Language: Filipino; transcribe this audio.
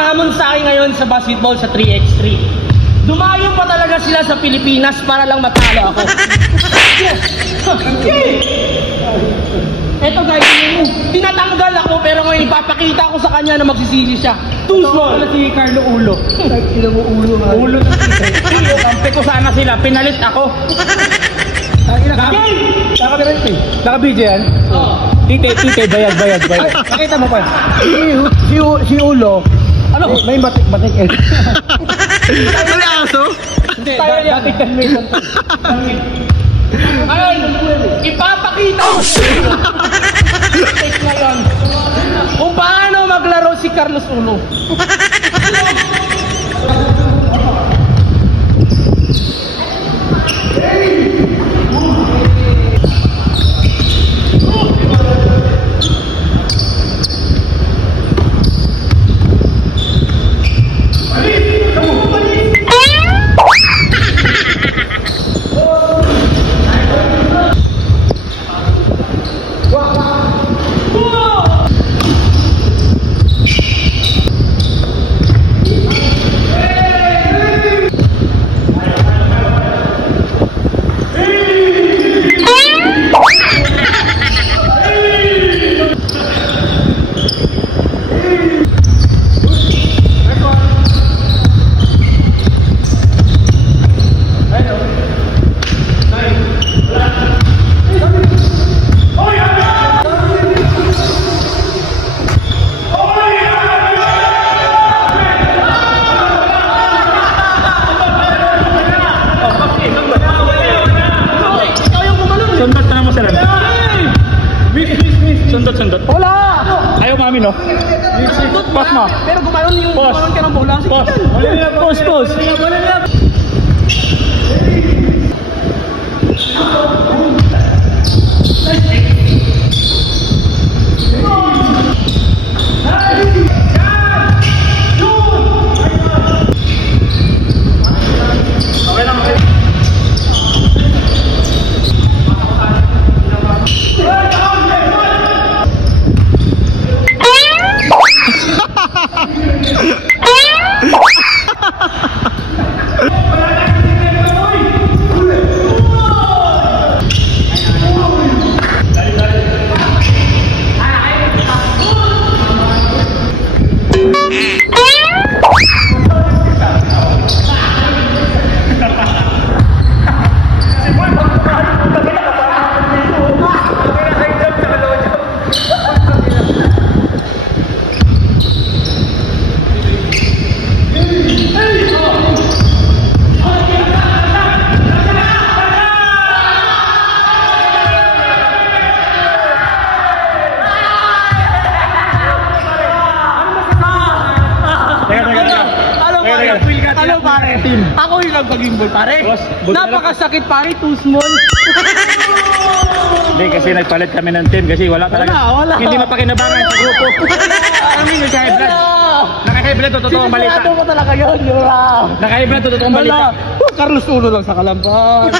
humamon sa akin ngayon sa basketball sa 3x3. Dumayo pa talaga sila sa Pilipinas para lang matalo ako. Eto guys, tinatanggal ako pero ngayon ipapakita ko sa kanya na magsisisi siya. Too small. Si Carlo Ulo. Ulo na siya. Kampi ko sana sila, pinalit ako. Naka-video yan? Oo. Tite, bayad. Nakita mo pa. Si Ulo, ano? May batik eh. May aso? Hindi, batik convention. Ayun, ipapakita ko ngayon kung paano maglaro si Carlos Ulo. Sundot. Wala! Ayaw mami, no? Pause mo. Pero gumanon yung gumanon ka ng bola. Pause. Ano pare? Ako yung nagpag-gimbal pare. Napakasakit pare, too small. Hindi kasi nagpalit kami ng team kasi wala talaga. Wala. Hindi mapakinabangan sa grupo. Kami nag-high blood. Naka-high blood to totoong balita. Sigurado ko talaga yun. Naka-high blood to totoong balita. Carlos Ulo lang sa Kalampan.